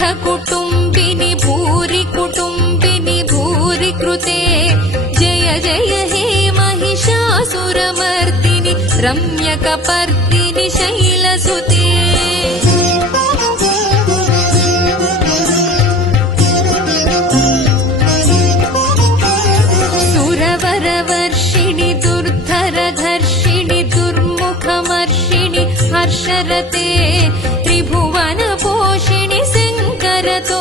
कुटुम्बिनि भूरि कुटुम्बिनि भूरि कृते जय जय हे महिषासुरमर्दिनि रम्यकपर्दिनि शैलसुते सुरवरवर्षिणि दुर्धरधर्षिणि दुर्मुखमर्षिणि हर्षरते त्रिभुवनपोषिणि शङ्करतो